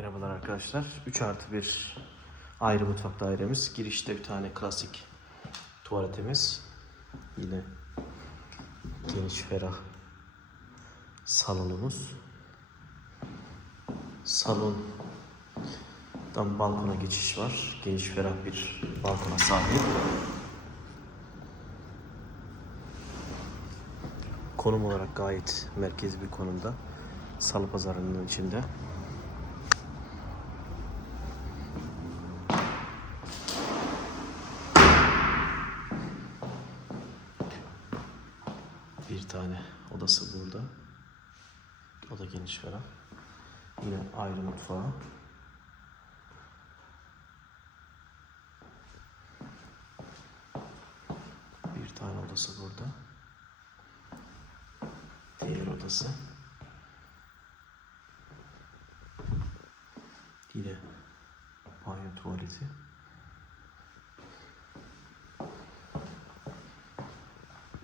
Merhabalar arkadaşlar. 3+1 ayrı mutfak dairemiz. Girişte bir tane klasik tuvaletimiz. Yine geniş ferah salonumuz. Salondan balkona geçiş var. Geniş ferah bir balkona sahip. Konum olarak gayet merkezi bir konumda. Salıpazarı'nın içinde. Bir tane odası burada. O da geniş ferah. Yine ayrı mutfağı. Bir tane odası burada. Diğer odası. Yine banyo tuvaleti.